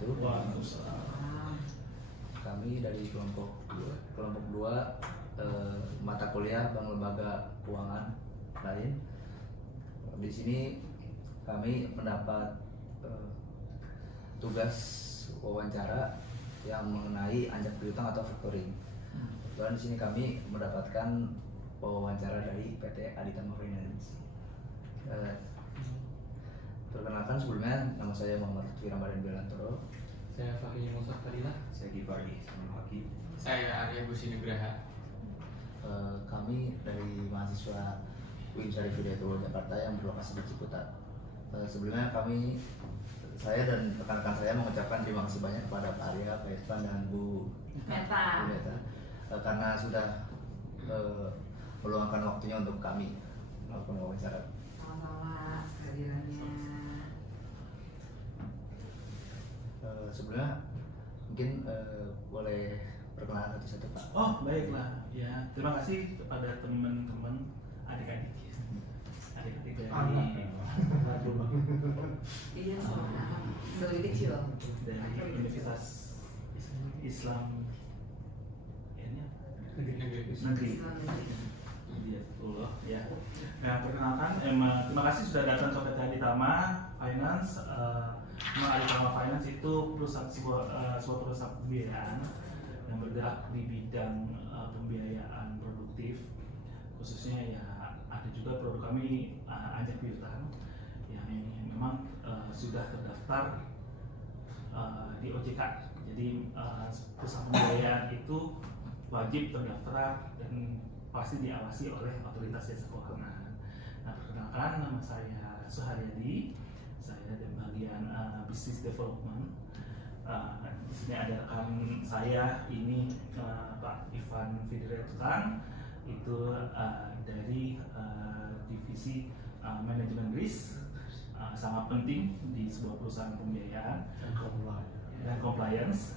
wabarakatuh. Waalaikumsalam. Kami dari kelompok 2 mata kuliah Bank Lembaga Keuangan lain. Di sini kami mendapat tugas wawancara yang mengenai anjak piutang atau factoring. Kebetulan di sini kami mendapatkan wawancara dari PT Aditama Finance. Perkenalkan, sebelumnya nama saya Muhammad Lutfi Ramadan Belantoro. Saya Fahri Musa Fadilah. Saya Givardi Haki. Saya Arya Busi Nugraha. Kami dari mahasiswa UIN Syarif Hidayatullah Jakarta yang berlokasi di Ciputat. Sebelumnya saya dan rekan-rekan saya mengucapkan terima kasih banyak kepada Pak Arya, Pak Irfan, dan Bu Meta. karena sudah meluangkan waktunya untuk kami melakukan wawancara. Sama-sama kehadirannya. Sebelumnya mungkin boleh perkenalan satu-satu, Pak. Oh, baiklah. Ya, terima kasih kepada teman-teman adik-adik dari Iya, sama lebih kecil. dari Universitas Islam Negeri. Hidayatullah ya. Nah, perkenalkan, terima kasih sudah datang ke PT Aditama Finance. Aditama Finance itu sebuah perusahaan pembiayaan yang bergerak di bidang pembiayaan produktif, khususnya ya ada juga produk kami anjak piutang yang memang sudah terdaftar di OJK. Jadi perusahaan pembiayaan itu wajib terdaftar dan pasti diawasi oleh otoritas jasa keuangan. Nah, perkenalkan, nama saya Suharyadi. Saya dari bagian business development. Di sini ada rekan saya ini Pak Ivan Fidratutan, itu dari divisi manajemen risk, sangat penting di sebuah perusahaan pembiayaan dan compliance.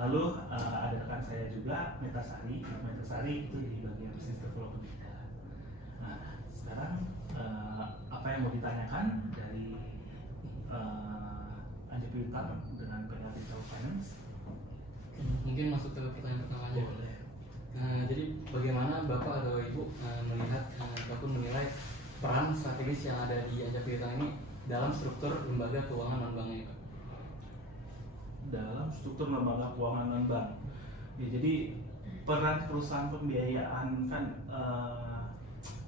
Lalu ada rekan saya juga Metasari itu di bagian business development kita. Nah, sekarang apa yang mau ditanyakan dari anjak piutang dengan PT Aditama Finance? Mungkin masuk ke pertanyaan pertamanya. Boleh. Jadi bagaimana Bapak atau Ibu melihat ataupun menilai peran strategis yang ada di anjak piutang ini dalam struktur lembaga keuangan non bank ini, Pak? Dalam struktur lembaga keuangan non bank. Ya, jadi peran perusahaan pembiayaan kan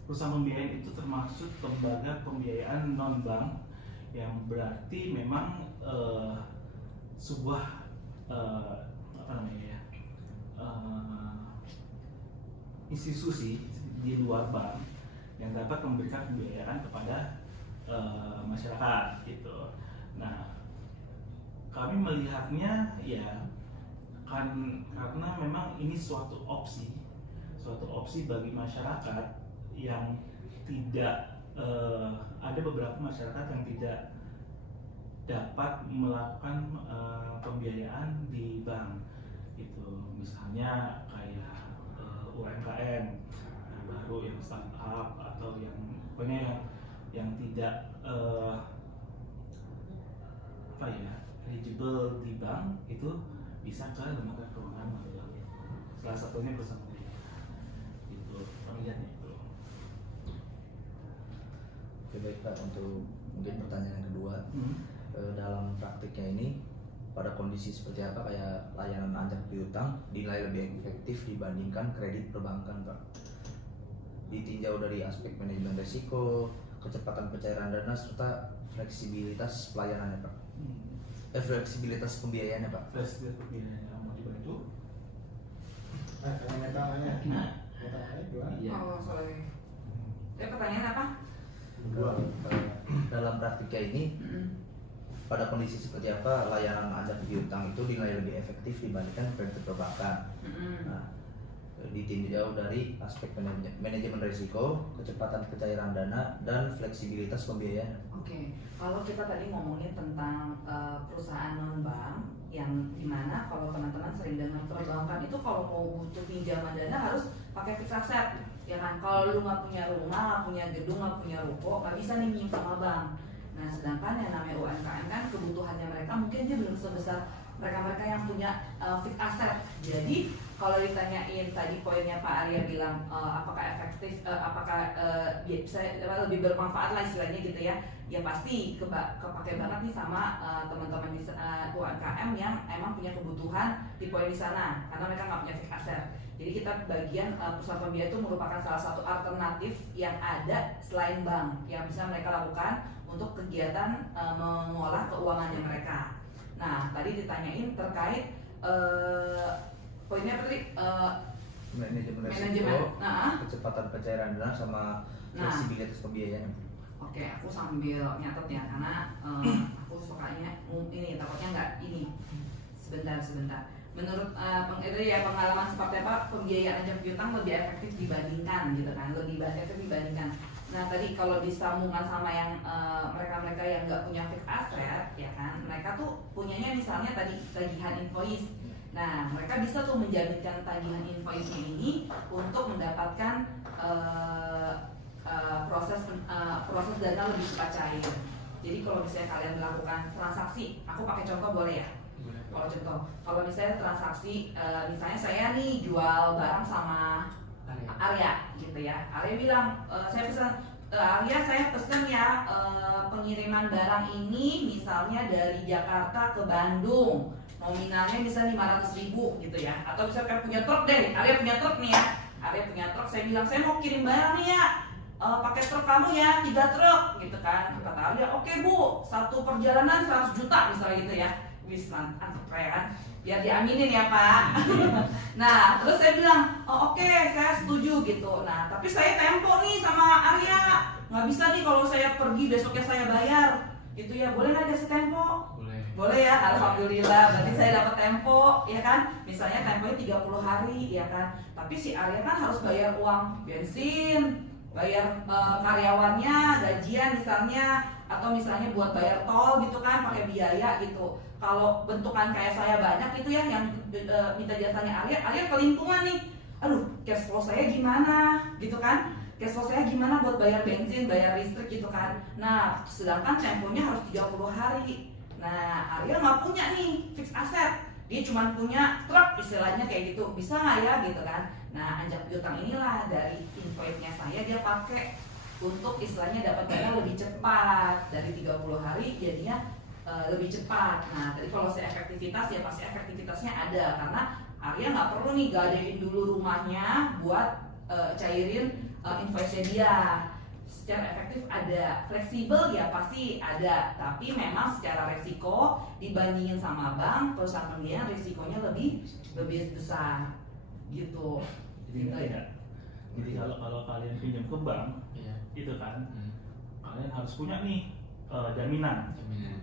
perusahaan pembiayaan itu termasuk lembaga pembiayaan non bank, yang berarti memang sebuah institusi di luar bank yang dapat memberikan pembiayaan kepada masyarakat gitu. Nah, kami melihatnya ya karena memang ini suatu opsi bagi masyarakat yang tidak ada beberapa masyarakat yang tidak dapat melakukan pembiayaan di bank gitu. Misalnya kayak UMKM yang baru, yang startup, atau yang pokoknya yang tidak eligible di bank, itu bisa ke lembaga keuangan non bank. Salah satunya bersama itu pemilihannya itu. Oke, baik Pak, untuk mungkin pertanyaan yang kedua, dalam praktiknya ini pada kondisi seperti apa kayak layanan anjak piutang dinilai lebih efektif dibandingkan kredit perbankan, Pak? Ditinjau dari aspek manajemen risiko, kecepatan pencairan dana, serta fleksibilitas pelayanannya, Pak. Fleksibilitas pembiayaannya, Pak. Fleksibilitas pembiayaannya mau dibantu? Iya. Oh, sorry. Pertanyaan apa? Dalam praktiknya ini pada kondisi seperti apa layanan anjak piutang itu dinilai lebih efektif dibandingkan kredit perbankan? Nah, ditinjau dari aspek manajemen risiko, kecepatan pencairan dana, dan fleksibilitas pembiayaan. Oke, kalau kita tadi ngomongin tentang perusahaan non bank, yang dimana kalau teman-teman sering dengar perbankan itu kalau mau butuh pinjaman dana harus pakai fixed asset, ya kan? Kalau lu nggak punya rumah, nggak punya gedung, nggak punya ruko, nggak bisa nih minjem sama bank. Nah sedangkan yang namanya UMKM kan kebutuhannya mereka mungkin dia belum sebesar mereka-mereka yang punya fixed asset. Jadi kalau ditanyain tadi poinnya Pak Arya bilang apakah efektif, apakah bisa lebih bermanfaat lah istilahnya gitu ya. Ya pasti kepake banget nih sama teman-teman di UMKM yang emang punya kebutuhan di poin di sana karena mereka nggak punya fixed asset. Jadi kita bagian perusahaan pembiayaan itu merupakan salah satu alternatif yang ada selain bank yang bisa mereka lakukan untuk kegiatan mengolah keuangannya mereka. Nah, tadi ditanyain terkait poinnya apa tadi? Manajemen Manajemen. risiko, Nah. kecepatan pencairan dana sama fleksibilitas pembiayaan. Oke, aku sambil nyatet ya karena aku sukanya ini takutnya nggak ini. Sebentar. Menurut pengalaman seperti apa pembiayaan aja piutang lebih efektif dibandingkan gitu kan, lebih efektif dibandingkan. Nah tadi kalau disambungkan sama yang mereka-mereka yang nggak punya fixed asset ya kan, mereka tuh punyanya misalnya tadi tagihan invoice. Nah mereka bisa tuh menjaminkan tagihan invoice ini untuk mendapatkan proses dana lebih cepat cair. Jadi kalau misalnya kalian melakukan transaksi, aku pakai contoh boleh ya? Kalau contoh, kalau misalnya transaksi, misalnya saya nih jual barang sama Arya gitu ya. Arya bilang, saya pesan Arya saya pesen ya pengiriman barang ini misalnya dari Jakarta ke Bandung, nominalnya bisa 500.000 gitu ya. Atau misalkan punya truk deh, Arya punya truk nih ya. Arya punya truk, saya bilang saya mau kirim barang nih ya. Pakai truk kamu ya, 3 truk gitu kan. Kata Arya, oke bu, satu perjalanan 100 juta misalnya gitu ya. Wisman, kan? Biar diaminin ya Pak. Nah, terus saya bilang, oke, saya setuju gitu. Nah, tapi saya tempo nih sama Arya. Nggak bisa nih kalau saya pergi besoknya saya bayar. Gitu ya, boleh nggak kasih tempo? Boleh ya, alhamdulillah. Berarti saya dapat tempo, ya kan? Misalnya temponya 30 hari, ya kan? Tapi si Arya kan harus bayar uang bensin, bayar karyawannya, gajian misalnya, atau misalnya buat bayar tol gitu kan, pakai biaya gitu. Kalau bentukan kayak saya banyak itu ya yang minta jasanya Arya kelimpungan nih. Aduh, cash flow saya gimana gitu kan? Cash flow saya gimana buat bayar bensin, bayar listrik gitu kan. Nah, sedangkan temponya harus 30 hari. Nah, Arya nggak punya nih fixed asset. Dia cuma punya truk istilahnya kayak gitu. Bisa nggak ya gitu kan? Nah, anjak piutang inilah dari invoice-nya saya dia pakai untuk istilahnya dapat dana lebih cepat dari 30 hari jadinya lebih cepat. Nah, tadi kalau saya efektivitas ya pasti efektivitasnya ada karena Arya nggak perlu nih gadein dulu rumahnya buat cairin invoice-nya dia. Secara efektif ada, fleksibel ya pasti ada, tapi memang secara resiko dibandingin sama bank, perusahaan pembiayaan resikonya lebih besar gitu. Jadi ya. Jadi kalau kalian pinjam ke bank, itu kan kalian harus punya nih jaminan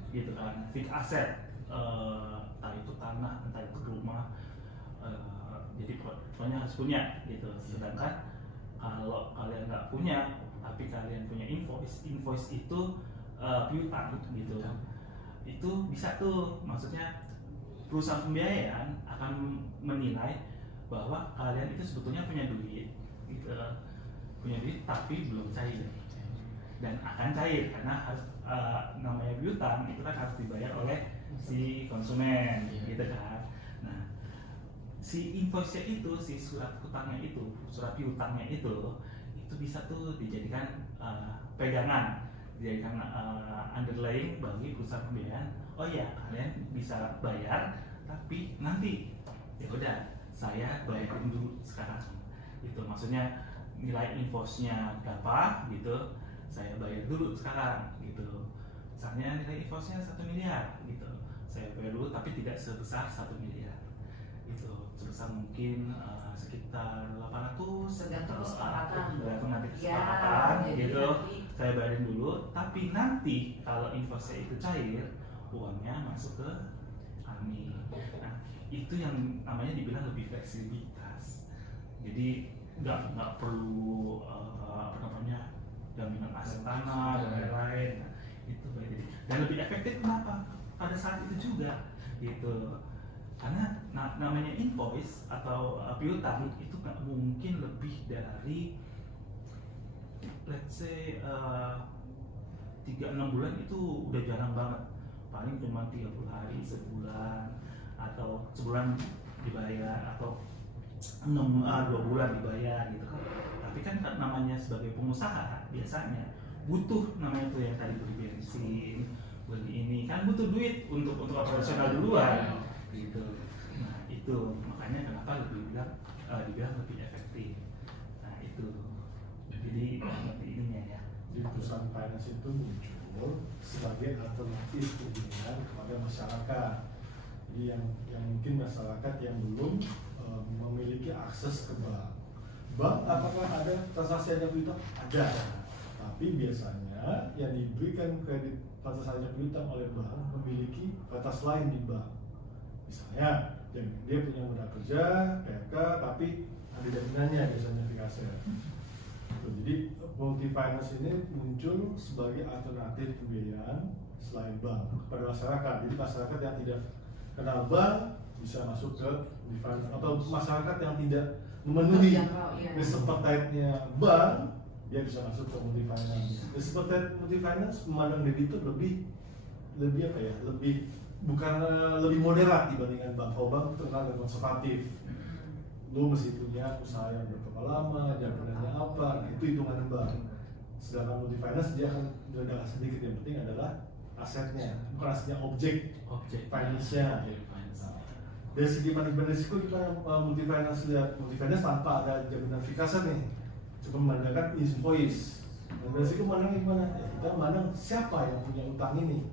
gitu kan, fixed asset, entah itu tanah, entah itu rumah, jadi pokoknya harus punya gitu. Sedangkan kalau kalian nggak punya tapi kalian punya invoice itu piutang gitu, itu bisa tuh, maksudnya perusahaan pembiayaan akan menilai bahwa kalian itu sebetulnya punya duit gitu, tapi belum cair dan akan cair karena harus namanya piutang itu kan harus dibayar oleh si konsumen gitu kan. Nah, si invoice-nya itu, si surat utangnya itu, surat piutangnya itu bisa tuh dijadikan pegangan, dijadikan underlying bagi perusahaan pembiayaan. Oh ya, kalian bisa bayar, tapi nanti ya udah saya bayarin dulu sekarang. Itu maksudnya nilai invoice-nya berapa gitu, saya bayar dulu sekarang gitu. Misalnya nilai invoice-nya 1 miliar gitu, saya bayar dulu tapi tidak sebesar 1 miliar. Itu sebesar mungkin sekitar 800, tergantung kesepakatan. Tergantung nanti kesepakatan ya, gitu. nanti. Saya bayarin dulu, tapi nanti kalau invoice itu cair, uangnya masuk ke kami. Nah, itu yang namanya dibilang lebih fleksibilitas. Jadi nggak perlu jaminan aset tanah dan lain-lain. Nah, itu baik. Dan lebih efektif kenapa? Pada saat itu juga gitu. Karena namanya invoice atau piutang itu nggak mungkin lebih dari let's say 3-6 bulan itu udah jarang banget, paling cuma 30 hari, sebulan, atau sebulan dibayar, atau 2 bulan dibayar gitu kan. Tapi kan namanya sebagai pengusaha biasanya butuh namanya tuh yang tadi beli bensin, beli ini kan butuh duit untuk operasional duluan gitu. Nah itu makanya kenapa dibilang lebih efektif. Nah itu jadi seperti ininya ya. Di perusahaan finance itu muncul sebagai alternatif pembiayaan kepada masyarakat. Jadi yang mungkin masyarakat yang belum memiliki akses ke bank. Bank apakah ada transaksi hajat piutang? Ada. Tapi biasanya yang diberikan kredit atas hajat piutang oleh bank memiliki batas lain di bank. Misalnya dia punya modal kerja, PK, tapi ada jaminannya biasanya di kasir. Jadi multi finance ini muncul sebagai alternatif pembiayaan selain bank kepada masyarakat. Jadi masyarakat yang tidak kenal bank bisa masuk ke multi finance, atau masyarakat yang tidak memenuhi appetite-nya bank, dia bisa masuk ke multi finance. Appetite multi finance memandang debitur lebih apa ya? Lebih moderat dibandingkan bank. Kalau bank terkenal dengan konservatif. Lu mesti punya usaha yang berapa lama, jaminannya apa, itu hitungan bank. Sedangkan multi finance dia akan berbeda sedikit, yang penting adalah asetnya, bukan asetnya, objek finance-nya. Dari segi manajemen risiko gimana multi finance lihat? Multi finance tanpa ada jaminan fikasa nih, cuma mengandalkan invoice. Manajemen risiko mandang gimana? Ya, kita mandang siapa yang punya utang ini.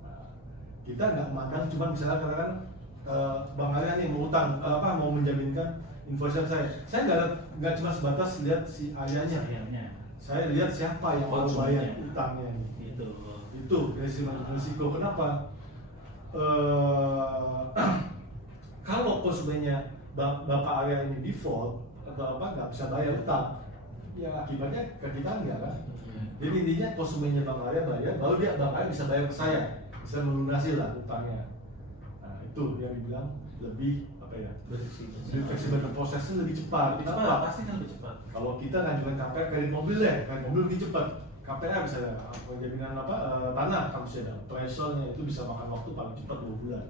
Nah, kita nggak mandang cuma misalnya katakan Bang Arya nih mau utang, mau menjaminkan invoice saya nggak cuma sebatas lihat si ayahnya, saya lihat siapa yang mau bayar utangnya nih. Itu dari sisi manajemen risiko. Kenapa? Kalau konsumennya Bapak Arya ini default atau nggak bisa bayar utang, ya akibatnya ke kita enggak kan? Jadi intinya konsumennya Bang Arya bayar, baru Bang Arya bisa bayar ke saya, bisa melunasi lah utangnya. Itu yang dibilang lebih apa ya, lebih fleksibel dan prosesnya lebih cepat. Kenapa? Pasti kan lebih cepat. Kalau kita ngajukan KPR kredit mobil kredit mobil lebih cepat. KPR bisa ada jaminan tanah, kamu bisa ada appraisalnya, itu bisa makan waktu paling cepat 2 bulan.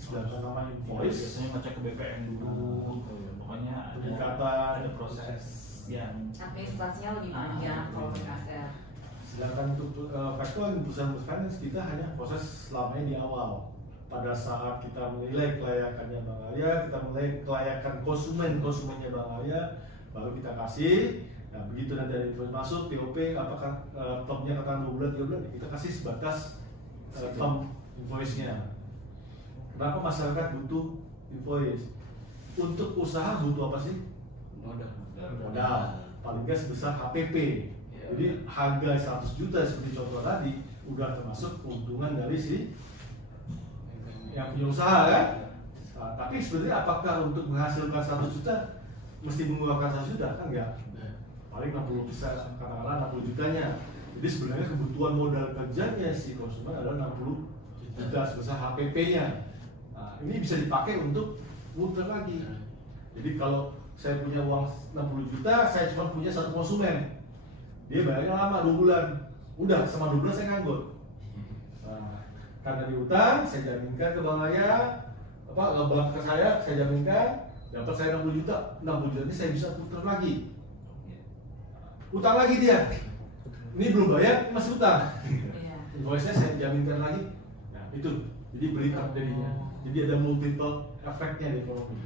Sedangkan nama invoice biasanya ngecek ke BPN dulu, pokoknya ada proses yang administrasinya lebih panjang kalau ke kasir. Sedangkan untuk factoring perusahaan finance kita hanya proses selamanya di awal. Pada saat kita menilai kelayakannya Bang Arya, kita menilai kelayakan konsumennya Bang Arya, baru kita kasih. Nah begitu nanti ada info masuk, POP, apakah termnya katakan 2 bulan, 3 bulan, kita kasih sebatas term invoice-nya. Kenapa masyarakat butuh invoice? Untuk usaha butuh apa sih? Modal. Paling nggak sebesar HPP. Jadi harga 100 juta seperti contoh tadi, udah termasuk keuntungan dari si yang punya usaha kan? Nah, tapi sebenarnya apakah untuk menghasilkan 100 juta mesti mengeluarkan 100 juta? Kan enggak. Paling 60 bisa katakanlah 60 jutanya. Jadi sebenarnya kebutuhan modal kerjanya si konsumen adalah 60 juta sebesar HPP-nya. Nah, ini bisa dipakai untuk muter lagi. Jadi kalau saya punya uang 60 juta, saya cuma punya satu konsumen. Dia bayarnya lama 2 bulan. Udah sama 2 bulan saya nganggur. Karena diutang, saya jaminkan ke Bang Arya, bank ke saya jaminkan, dapat saya 60 juta ini saya bisa putar lagi. Utang lagi dia, ini belum bayar, masih utang. Invoice-nya saya jaminkan lagi. Nah itu, jadi berikat jadinya. Jadi ada multiple efeknya di ekonomi.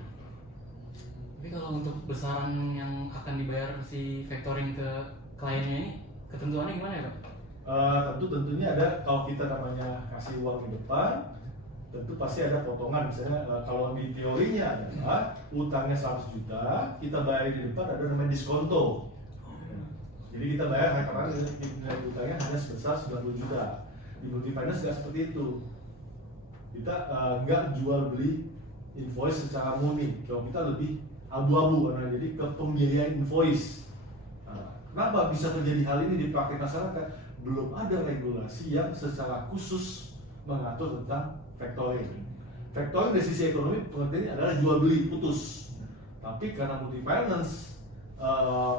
Tapi kalau untuk besaran yang akan dibayar si factoring ke kliennya ini, ketentuannya gimana ya Pak? Tentunya ada, kalau kita namanya kasih uang di depan, tentu pasti ada potongan. Misalnya kalau di teorinya adalah utangnya 100 juta, kita bayar di depan ada namanya diskonto. Jadi kita bayar karena nilai utangnya hanya sebesar 90 juta. Di multi finance nggak seperti itu. Kita nggak jual beli invoice secara murni. Kalau kita lebih abu-abu karena jadi ke pembiayaan invoice. Kenapa bisa terjadi hal ini di praktik masyarakat? Belum ada regulasi yang secara khusus mengatur tentang factoring. Factoring dari sisi ekonomi pengertiannya adalah jual beli putus. Tapi karena multi finance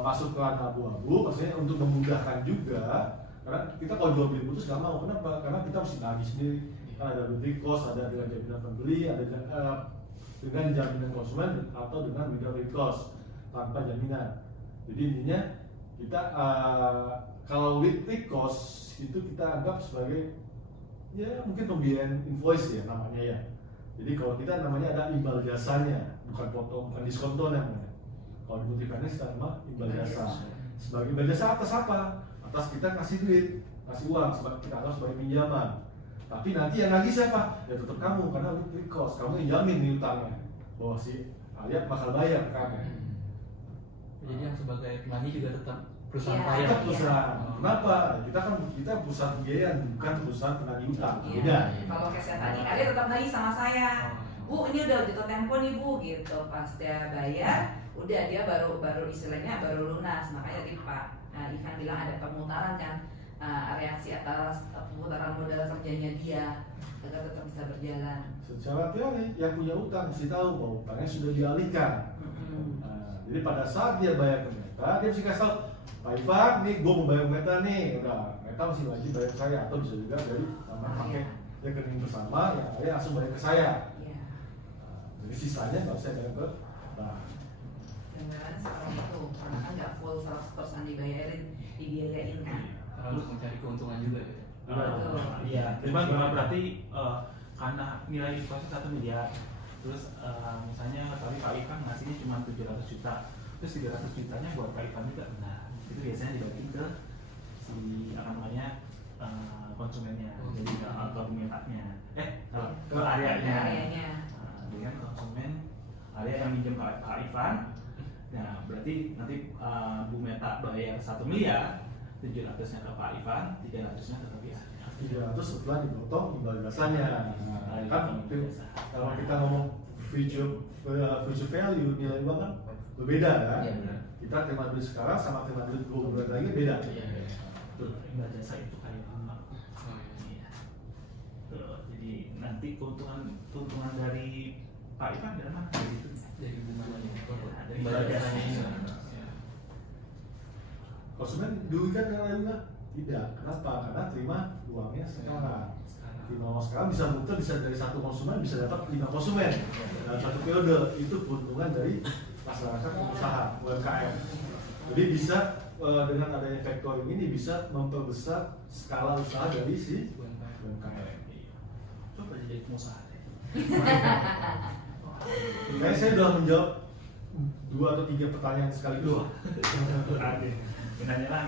masuk ke ranah abu-abu, maksudnya untuk memudahkan juga Karena kita kalau jual beli putus nggak mau, kenapa? Karena kita mesti nagih sendiri. Kan ada running cost, ada dengan jaminan pembeli, ada dengan jaminan konsumen atau dengan without cost tanpa jaminan. Jadi intinya kita kalau with cost itu kita anggap sebagai ya mungkin pembiayaan invoice ya namanya ya. Jadi kalau kita namanya ada imbal jasanya, bukan potong, bukan diskonto namanya. Kalau di multi finance kita nama imbal jasa. Sebagai imbal jasa atas apa? Atas kita kasih duit, kasih uang, kita anggap sebagai pinjaman. Tapi nanti yang lagi siapa? Ya tetap kamu, karena with cost, kamu yang jamin nih utangnya bahwa si Alia bakal bayar kamu. Jadi yang sebagai penagih juga tetap perusahaan Iya. bayar. Kita perusahaan. Kenapa? Kita perusahaan pembiayaan, bukan perusahaan penagih utang. Iya. Beda. Kalau kayak saya tadi, ada tetap nagih sama saya. Bu, ini udah jatuh tempo nih Bu, gitu. Pas dia bayar, udah dia baru istilahnya baru lunas. Makanya tadi Pak Ivan bilang ada pemutaran kan, reaksi atas pemutaran modal kerjanya dia agar tetap bisa berjalan. Secara teori, yang punya utang mesti tahu bahwa utangnya sudah dialihkan. Nah, jadi pada saat dia bayar ke Meta, dia mesti kasih tahu, Pak Ivan, nih gue mau bayar Meta nih, udah Meta mesti wajib bayar ke saya, atau bisa juga dari pakai rekening bersama yang ada langsung bayar ke saya. Iya. Nah, jadi sisanya nggak usah bayar ke bank. Jangan sekarang itu, karena kan nggak full 100% dibiayain kan. Karena untuk mencari keuntungan juga gitu. Iya, cuma berarti karena nilai investasi 1 miliar, terus misalnya tadi Pak Ivan ngasihnya cuma 700 juta, terus 300 jutanya buat Pak Ivan juga, nah itu biasanya dibagiin ke si apa namanya konsumennya, jadi ke peminatnya, ke areanya. Nah, dengan konsumen area yang minjem Pak Ivan, nah berarti nanti Bu Meta bayar 1 miliar. 700-nya ke Pak Ivan, 300-nya ke dia. 300 setelah dipotong imbal jasanya. Nah, kan kalau kita ngomong future value nilai uang kan berbeda kan? Iya, benar. Kita terima duit sekarang sama terima duit 20 bulan lagi beda. Iya. Tuh, imbal jasa itu kayak lama. Iya. Tuh, jadi nanti keuntungan dari Pak Ivan dari mana? Dari itu. Dari bunganya. Dari imbal jasanya. Konsumen dirugikan karena bunga? Tidak. Kenapa? Karena terima uangnya sekarang. Terima uang sekarang bisa muter, bisa dari satu konsumen bisa dapat 5 konsumen dalam satu periode. Itu keuntungan dari masyarakat usaha UMKM. Jadi bisa dengan adanya factoring ini bisa memperbesar skala usaha dari si UMKM. Coba jadi pengusaha deh. Kayaknya saya sudah menjawab 2 atau 3 pertanyaan sekaligus. Ada. Nanya lagi.